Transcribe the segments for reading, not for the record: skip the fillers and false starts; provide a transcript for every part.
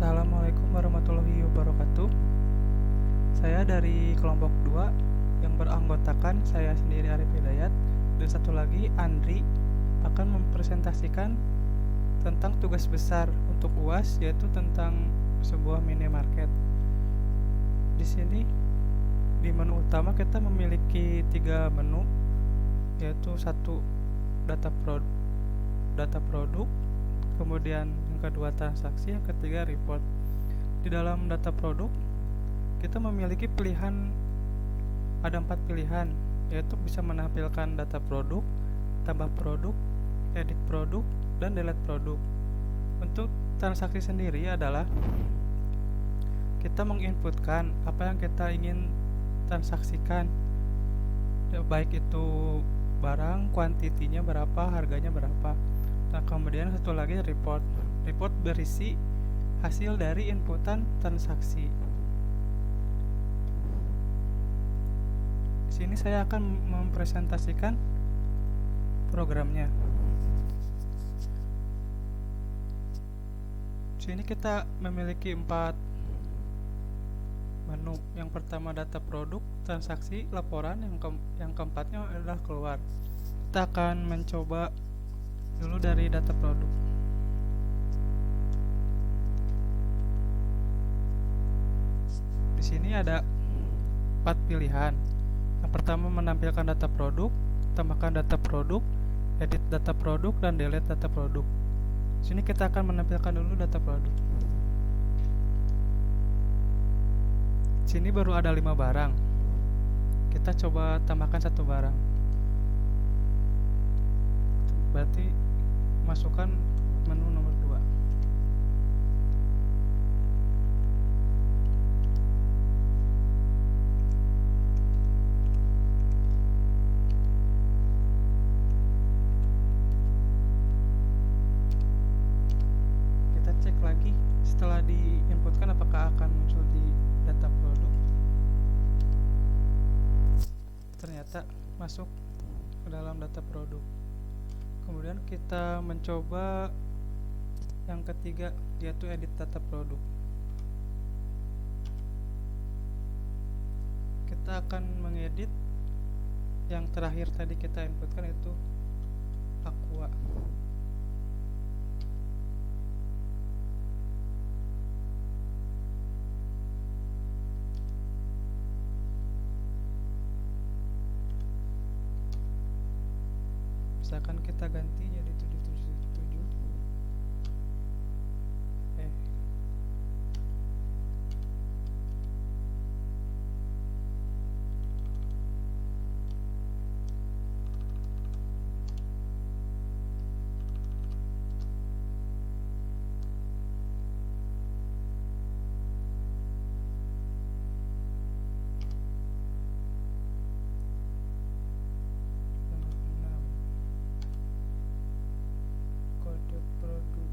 Assalamualaikum warahmatullahi wabarakatuh. Saya dari kelompok 2 yang beranggotakan saya sendiri Arif Hidayat dan satu lagi Andri akan mempresentasikan tentang tugas besar untuk UAS, yaitu tentang sebuah minimarket. Di sini di menu utama kita memiliki 3 menu, yaitu satu data produk, kemudian yang kedua transaksi, yang ketiga report. Di dalam data produk kita memiliki pilihan, ada 4 pilihan, yaitu bisa menampilkan data produk, tambah produk, edit produk, dan delete produk. Untuk transaksi sendiri adalah kita menginputkan apa yang kita ingin transaksikan, baik itu barang, kuantitinya berapa, harganya berapa. Nah, kemudian satu lagi report. Report berisi hasil dari inputan transaksi. Di sini saya akan mempresentasikan programnya. Di sini kita memiliki 4 menu. Yang pertama data produk, transaksi, laporan. Yang keempatnya adalah keluar. Kita akan mencoba dulu dari data produk. Di sini ada 4 pilihan. Yang pertama menampilkan data produk, tambahkan data produk, edit data produk, dan delete data produk. Di sini kita akan menampilkan dulu data produk. Di sini baru ada 5 barang. Kita coba tambahkan satu barang. Berarti masukkan menu nomor 2. Kita cek lagi setelah diinputkan apakah akan muncul di data produk. Ternyata masuk ke dalam data produk. Kemudian kita mencoba yang ketiga, yaitu edit data produk. Kita akan mengedit yang terakhir tadi kita inputkan, yaitu Aqua. Misalkan kita ganti jadi 777. Nomor 6. Kode produk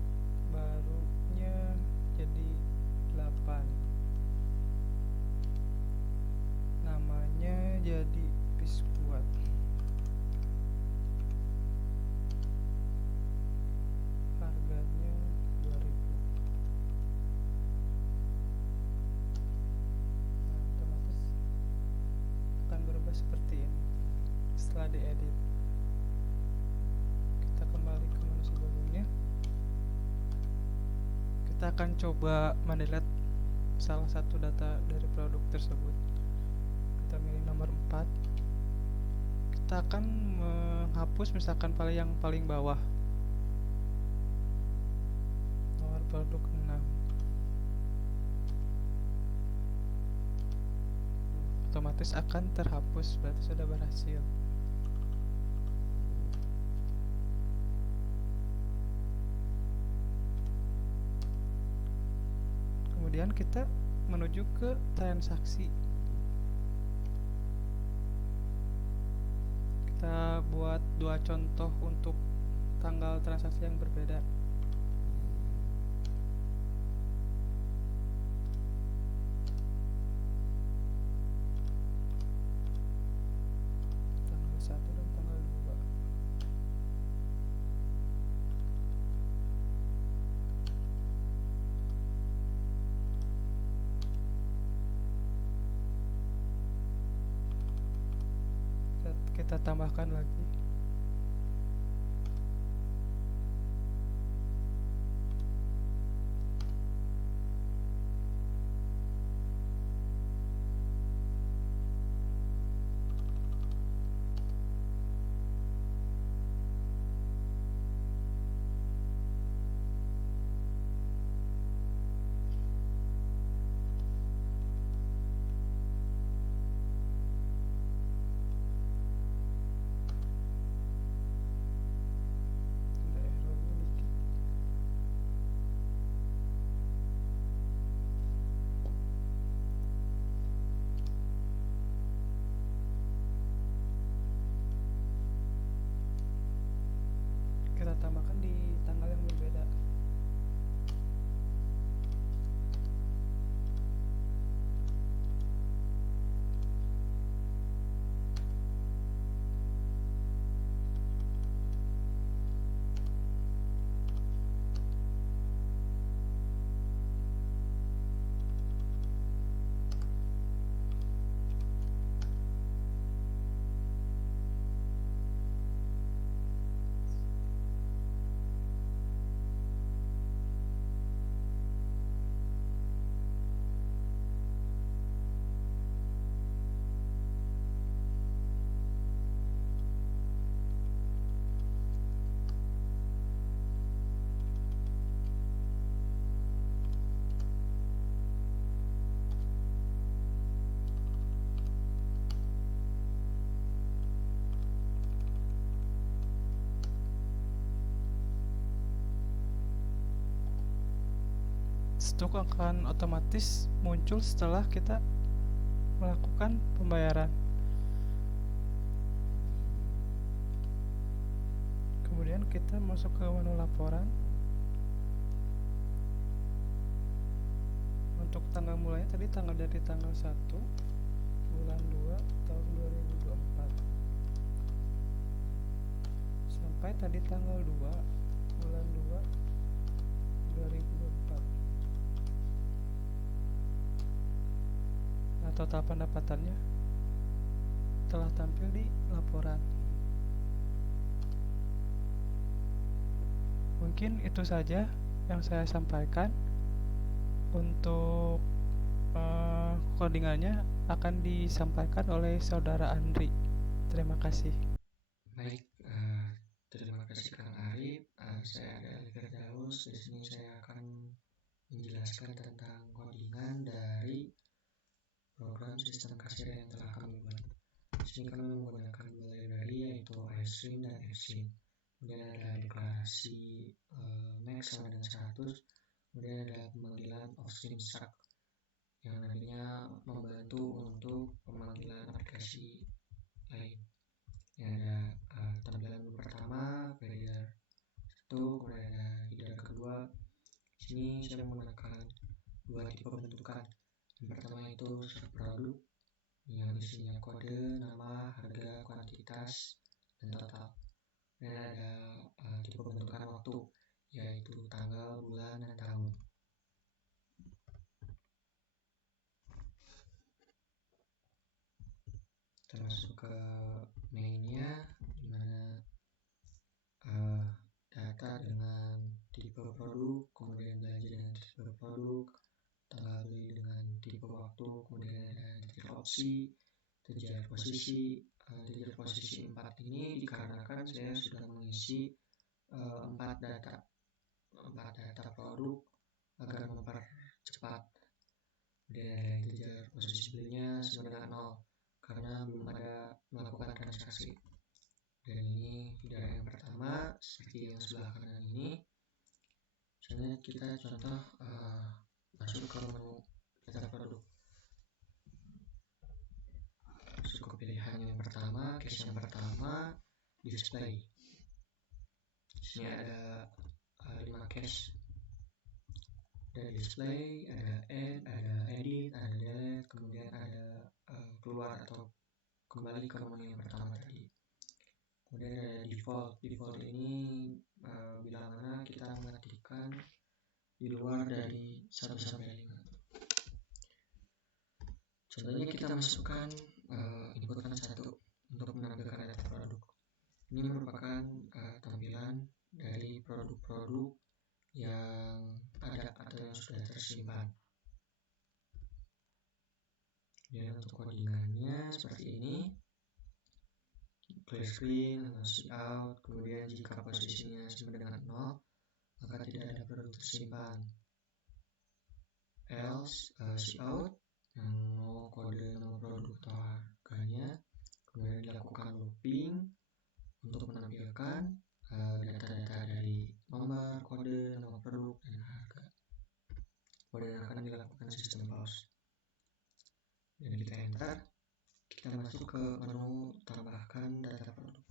barunya jadi 8. Namanya jadi biskuat. Harganya 2000. Nah, otomatis akan berubah seperti ini setelah diedit. Kita kembali ke menu sebelumnya. Kita akan coba mendelete salah satu data dari produk tersebut. Kita pilih nomor 4. Kita akan menghapus misalkan yang paling bawah, nomor produk 6. Otomatis akan terhapus, berarti sudah berhasil. Kemudian kita menuju ke transaksi. Kita buat 2 contoh untuk tanggal transaksi yang berbeda. Tanggal 1 dan tanggal 2. kita tambahkan lagi. Ada errornya dikit. Kita tambahkan di tanggal yang berbeda. Stok akan otomatis muncul setelah kita melakukan pembayaran. Kemudian kita masuk ke menu laporan. Untuk tanggal mulanya tadi dari tanggal 1 bulan 2 tahun 2024 sampai tadi tanggal 2 bulan 2 2024. Nah, total pendapatannya telah tampil di laporan. Mungkin itu saja yang saya sampaikan. Untuk codingannya akan disampaikan oleh saudara Andri. Terima kasih. Baik, terima kasih Kang Arif. Saya ada Ali Firdaus. Di sini saya akan menjelaskan tentang codingan dari program sistem kasir yang telah kami buat. Di sini kami menggunakan dua library, yaitu iStream dan Fsync. Kemudian ada deklarasi max sama dengan 100. Kemudian ada pemanggilan offstream struct yang nantinya membantu untuk pemanggilan aplikasi lain. Yang ada tampilan pertama, header 1, kemudian ada header kedua. Di sini saya menggunakan dua tipe pembentukan. Yang pertama itu struct produk yang isinya kode, nama, harga, kuantitas, dan total. Dan ada tipe pembentukan waktu, yaitu tanggal, bulan, dan tahun. Kita masuk ke mainnya, dimana data dengan tipe produk, kemudian belanja dengan tipe produk, tanggal beli dengan tipe waktu, kemudian ada titik opsi, tujuan posisi. Tujuan posisi 4 ini dikarenakan saya sudah mengisi 4 data produk agar mempercepat. Kemudian ada tujuan posisi belinya sama dengan 0 karena belum ada melakukan transaksi. Dan ini header yang pertama, seperti yang sebelah kanan ini. Misalnya kita contoh masuk ke menu data produk. Masuk ke pilihan yang pertama, case yang pertama, display. Di sini ada 5 case. Ada display, ada add, ada edit, ada delete, kemudian ada keluar atau kembali ke menu yang pertama tadi. Kemudian ada default. Default ini bila mana kita mengetikkan di luar dari 1 sampai 5. Contohnya kita masukkan input kan 1 untuk menampilkan data Ini merupakan tampilan dari produk-produk yang ada atau yang sudah tersimpan. Dan untuk codingannya seperti ini, clear screen, see out, kemudian jika posisinya sama dengan 0, maka tidak ada produk tersimpan. Else, see out, yang mau kode nama produk atau harganya, kemudian dilakukan looping untuk menampilkan data-data dari nomor, kode, nama produk, dan harga. Kemudian akan dilakukan sistem pause. Dan kita enter, kita masuk ke menu tambahkan data produk.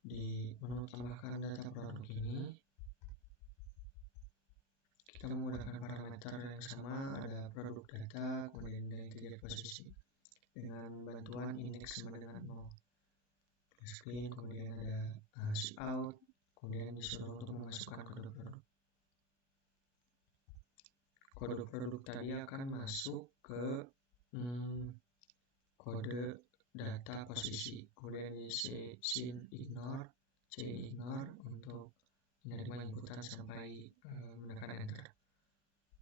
Di menu tambahkan data produk ini, kita menggunakan parameter yang sama, ada produk data, kemudian dari 3 posisi dengan bantuan indeks sama dengan 0. Screen, kemudian ada see out, kemudian disuruh untuk memasukkan kode produk. Kode produk tadi akan masuk ke kode data posisi, kemudian di scene ignore, c ignore untuk menerima inputan sampai menekan enter.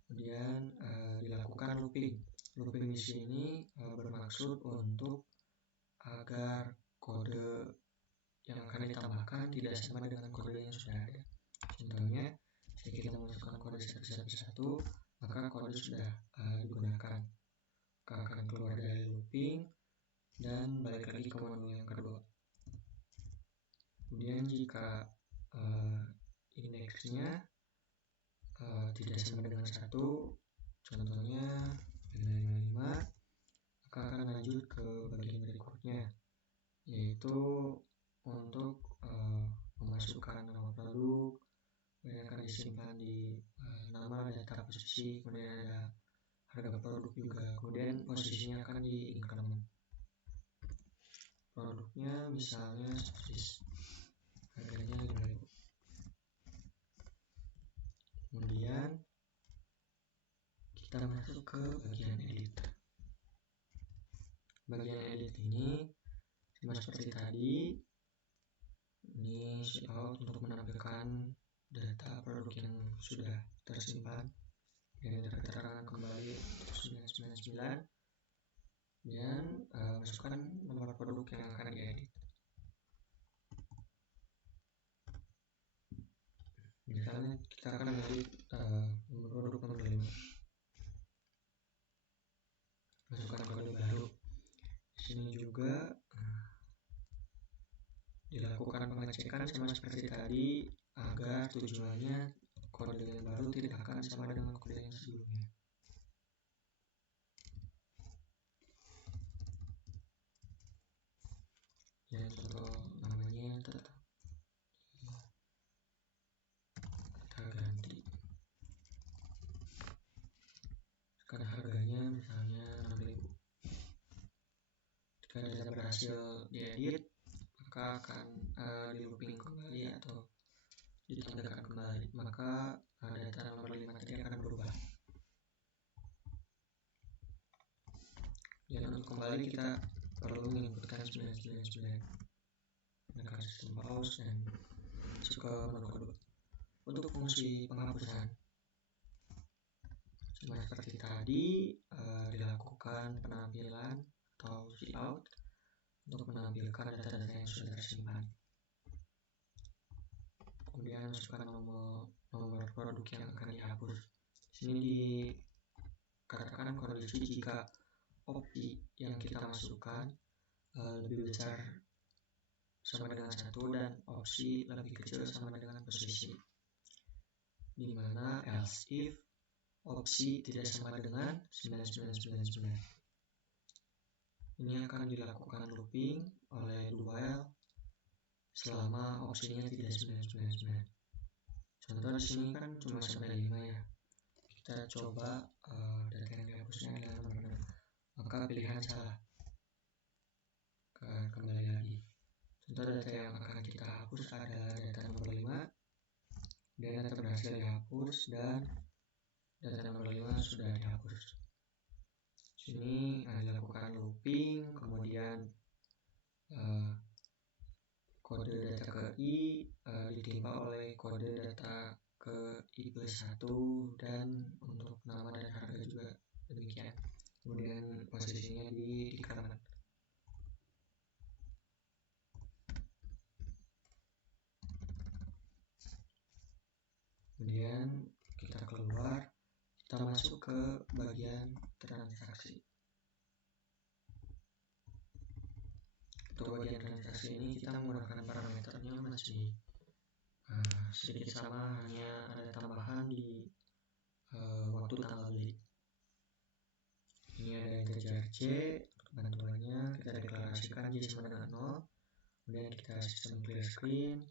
Kemudian dilakukan looping. Looping di sini bermaksud untuk agar kode yang akan ditambahkan tidak sama dengan kode yang sudah ada. Contohnya, jika kita memasukkan kode satu, maka kode sudah digunakan, akan keluar dari looping dan balik lagi ke menu yang kedua. Kemudian jika indeksnya tidak sama dengan 1, contohnya 555, maka akan lanjut ke bagian berikutnya, yaitu untuk memasukkan nama produk, kemudian akan disimpan di nama, data, posisi, kemudian ada harga produk juga, kemudian posisinya akan di increment. Produknya misalnya sosis, harganya 5.000. Kemudian kita masuk ke bagian edit. Bagian edit ini sama seperti tadi, ini see out untuk menampilkan data produk yang sudah tersimpan dan keterangan kembali 999, dan masukkan nomor produk yang akan diedit. Misalnya kita akan edit produk nomor 5, masukkan kode baru. Di sini juga dilakukan pengecekan sama seperti tadi, agar tujuannya kode yang baru tidak akan sama dengan kode yang sebelumnya. Ya, contoh namanya tetap kita ganti. Sekarang harganya misalnya 6.000. Jika data berhasil diedit, maka akan di looping kembali atau ditandakan kembali, maka data nomor 5 tadi akan berubah. Dan untuk kembali kita perlu menginputkan 999, menekan sistem pause dan masuk ke menu kedua. Untuk fungsi penghapusan, sama seperti tadi, dilakukan penampilan atau see out untuk menampilkan data-data yang sudah tersimpan. Kemudian masukkan nomor produk yang akan dihapus. Di sini dikatakan kondisi jika opsi yang kita masukkan lebih besar sama dengan 1 dan opsi lebih kecil sama dengan posisi, dimana else if opsi tidak sama dengan 9999. Ini akan dilakukan looping oleh do while selama opsinya tidak 999. Contoh di sini kan cuma sampai 5 ya. Kita coba data yang dihapusnya adalah nomor 6, maka pilihan salah. Kembali lagi. Contoh data yang akan kita hapus adalah data nomor 5, dan data berhasil dihapus dan data nomor 5 sudah dihapus. Sini dilakukan looping, kemudian kode data ke I ditimpa oleh kode data ke I plus 1, dan untuk nama dan harga juga demikian. Kemudian posisinya di decrement. Kemudian kita keluar, kita masuk ke bagian transaksi. Untuk bagian transaksi ini kita menggunakan parameternya masih sedikit sama, hanya ada tambahan di waktu tanggal beli. Ini ada integer C, bantuannya kita deklarasikan J sama dengan 0. Kemudian kita sistem clear screen,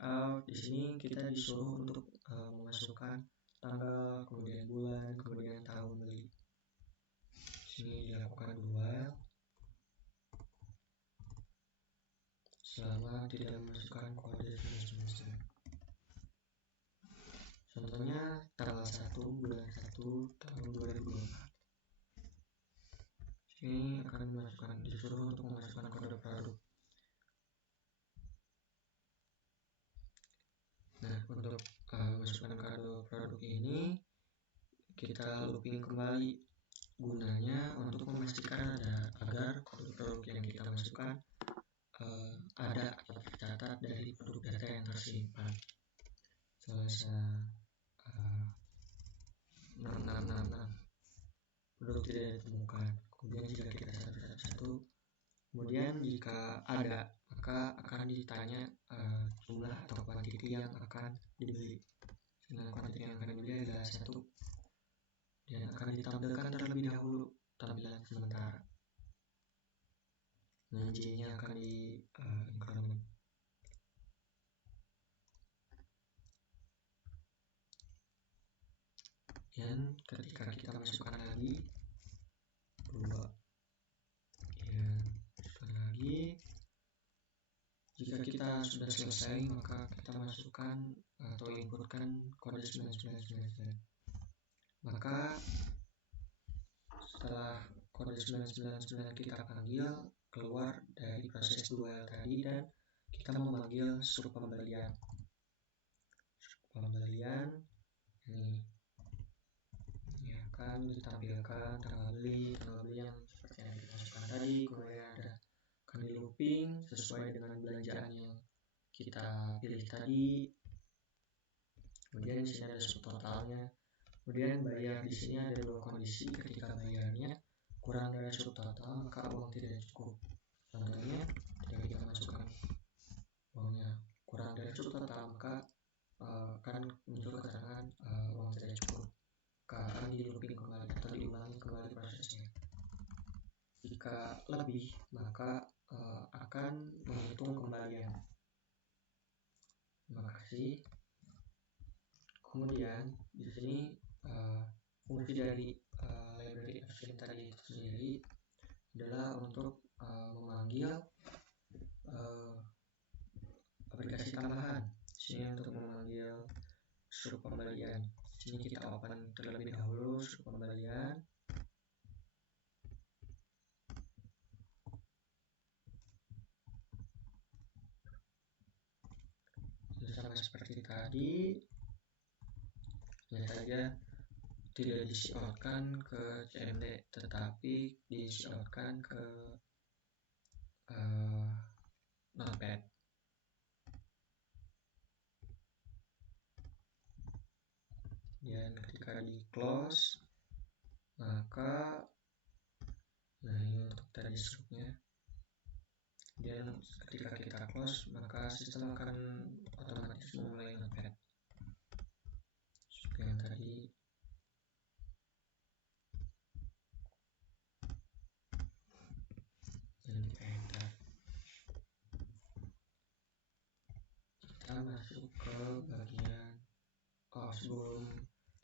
out. Di sini kita disuruh untuk memasukkan tanggal, kemudian bulan, kemudian tahun beli. Sini dilakukan while selama tidak memasukkan kode 999. Contohnya tanggal 1 bulan 1 tahun 2024. Ini akan disuruh untuk memasukkan kode produk. Nah, untuk memasukkan kode produk ini kita looping kembali, gunanya untuk memastikan agar kode produk yang kita masukkan ada atau tercatat dari produk data yang tersimpan. Selesai 6666 produk tidak ditemukan. Kemudian jika kita satu-satu, kemudian jika ada, maka akan ditanya jumlah atau kuantiti yang akan dibeli. Dengan kuantiti yang akan dibeli adalah 1, dan akan ditampilkan terlebih dahulu tampilan sementara. Dan J-nya akan di increment. Dan ketika kita masukkan lagi 2, ya, masukkan lagi. Jika kita sudah selesai, maka kita masukkan atau inputkan kode 9999. Maka setelah kode 999 kita panggil, keluar dari proses dual tadi, dan kita memanggil suruh pembelian. Ini akan ditampilkan tanggal beli yang seperti yang kita masukkan tadi. Kemudian akan di looping sesuai dengan belanjaan yang kita pilih tadi. Kemudian di sini ada subtotalnya. Kemudian bayar, di sini ada 2 kondisi. Ketika bayarnya kurang dari subtotal, maka uang tidak cukup. Contohnya, ketika kita masukkan uangnya kurang dari subtotal, maka akan muncul keterangan uang tidak cukup. Maka akan di looping kembali atau diulangi kembali prosesnya. Jika lebih, maka akan menghitung kembalian. Terima kasih. Kemudian di sini fungsi dari library fstream tadi itu sendiri adalah untuk memanggil aplikasi tambahan. Sini untuk memanggil suruh pembelian. Sini kita open terlebih dahulu suruh pembelian. Sama seperti tadi, hanya saja tidak di-shoutkan ke CMD, tetapi di-shoutkan ke Notepad. Dan ketika di close, maka ini untuk tadi struknya. Dan ketika kita close, maka sistem akan otomatis memulai Notepad. Seperti yang tadi. Dan kita enter. Kita masuk ke bagian sebelum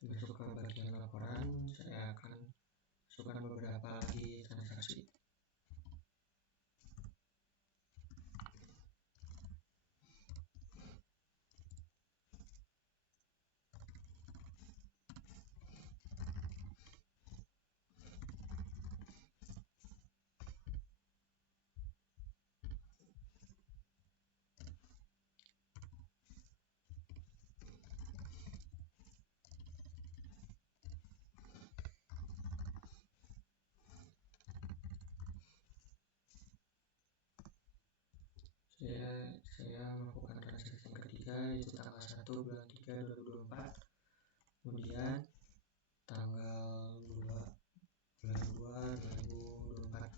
masuk ke bagian laporan, saya akan masukkan beberapa lagi transaksi. saya melakukan transaksi yang ketiga, yaitu tanggal 1 bulan 3 2024, kemudian tanggal 2 bulan 2 2024.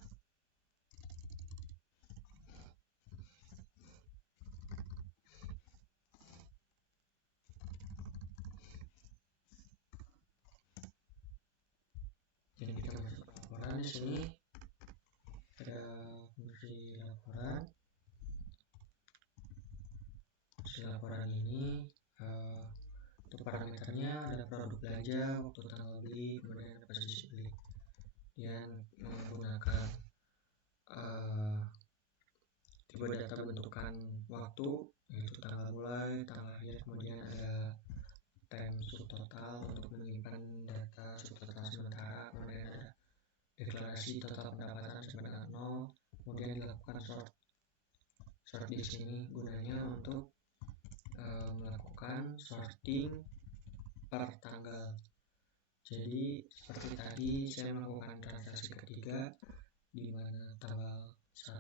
Jadi kita masuk laporan. Di sini ada fungsi laporan. Fungsi laporan ini untuk parameternya ada produk belanja, waktu tanggal beli, kemudian posisi beli. Dan menggunakan tipe data bentukan waktu, yaitu tanggal mulai, tanggal akhir, kemudian ada time subtotal untuk menyimpan data subtotal sementara, kemudian ada deklarasi total pendapatan sama dengan 0, kemudian dilakukan sort di sini gunanya untuk melakukan sorting per tanggal. Jadi seperti tadi saya melakukan transaksi ketiga di mana tanggal 1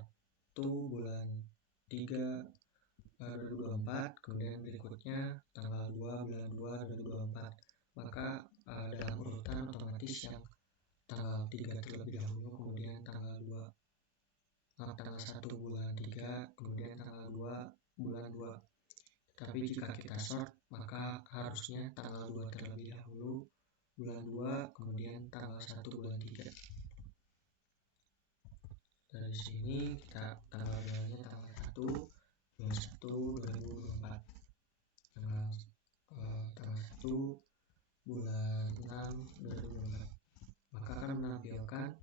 bulan 3 2024, kemudian berikutnya tanggal 2 bulan 2 2024. Maka dalam urutan otomatis yang tanggal 3 terlebih dahulu, kemudian tanggal 1 bulan 3, kemudian tanggal 2 bulan 2. Tapi jika kita sort, maka harusnya tanggal 2 terlebih dahulu, bulan 2, kemudian tanggal 1 bulan 3. Dari sini kita tanggal 2-nya tanggal 1 bulan 1 2024. Tanggal 1 bulan 6 2024. Maka akan menampilkan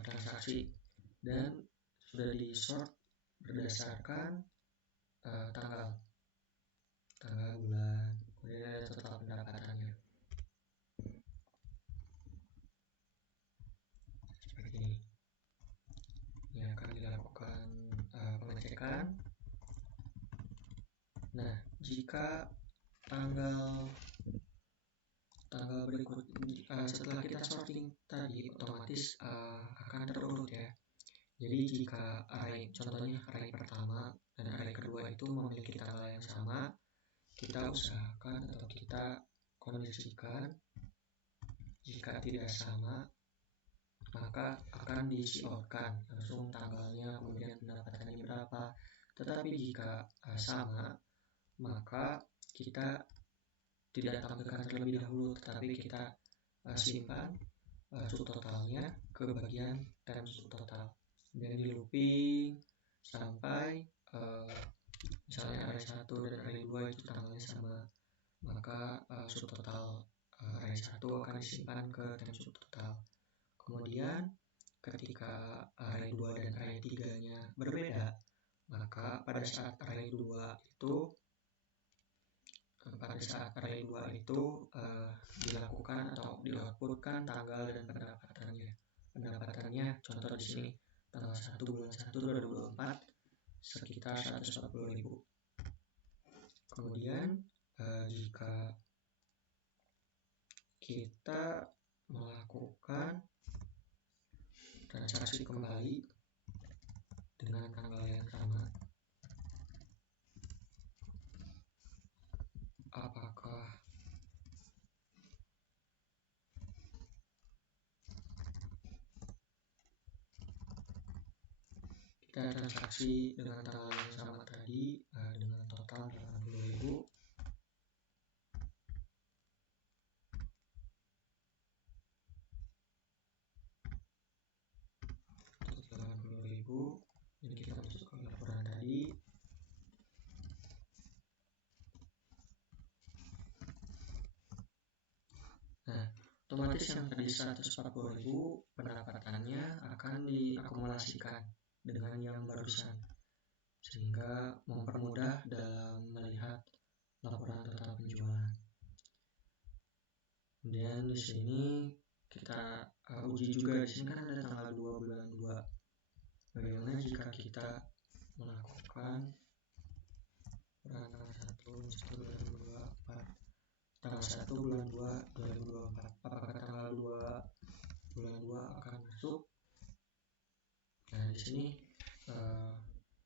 transaksi dan sudah di sort berdasarkan tanggal, bulan, kemudian ada total pendapatannya seperti ini. Ini akan dilakukan pengecekan. Nah, jika tanggal berikut setelah kita sorting tadi, otomatis akan terurut ya. Jadi jika array, contohnya array pertama dan array kedua itu memiliki tanggal yang sama, kita usahakan atau kita kondisikan. Jika tidak sama, maka akan di-outkan langsung tanggalnya, kemudian pendapatannya berapa. Tetapi jika sama, maka kita tidak tampilkan terlebih dahulu, tetapi kita simpan subtotalnya ke bagian time subtotal. Kemudian di looping sampai misalnya array 1 dan array 2 itu tanggalnya sama, maka subtotal array 1 akan disimpan ke time subtotal. Kemudian ketika array 2 dan array 3-nya berbeda, maka pada saat array 2 itu dilakukan atau di-outputkan tanggal dan pendapatannya. Contoh di sini tanggal 1 bulan 1 2024 sekitar 140.000. Kemudian jika kita melakukan transaksi kembali dengan tanggal yang sama, apakah kita transaksi dengan tanggal yang sama tadi dengan total 80.000, ini kita masuk ke laporan tadi. Nah, otomatis yang tadi 140.000 pendapatannya akan diakumulasikan dengan yang barusan, sehingga mempermudah dalam melihat laporan total penjualan. Kemudian di sini kita uji juga. Di sini kan ada tanggal 2 bulan 2. Bagaimana jika kita melakukan tanggal 1 bulan 2 tanggal 1 bulan 2 2024, apakah tanggal 2 bulan 2 akan masuk? Nah, di sini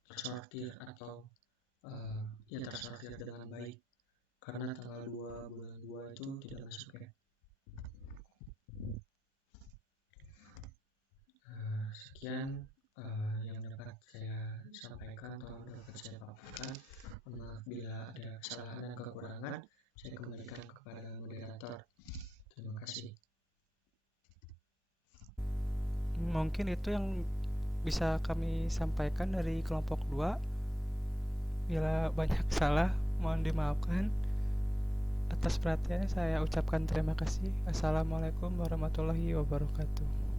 tersort tersortir atau ya tersortir dengan baik, karena tanggal 2 bulan 2 itu tidak masuk ya. Sekian yang dapat saya sampaikan atau dapat saya paparkan. Maaf bila ada kesalahan dan kekurangan, saya kembalikan kepada moderator. Terima kasih. Mungkin itu yang bisa kami sampaikan dari kelompok 2. Bila banyak salah, mohon dimaafkan. Atas perhatiannya saya ucapkan terima kasih. Assalamualaikum warahmatullahi wabarakatuh.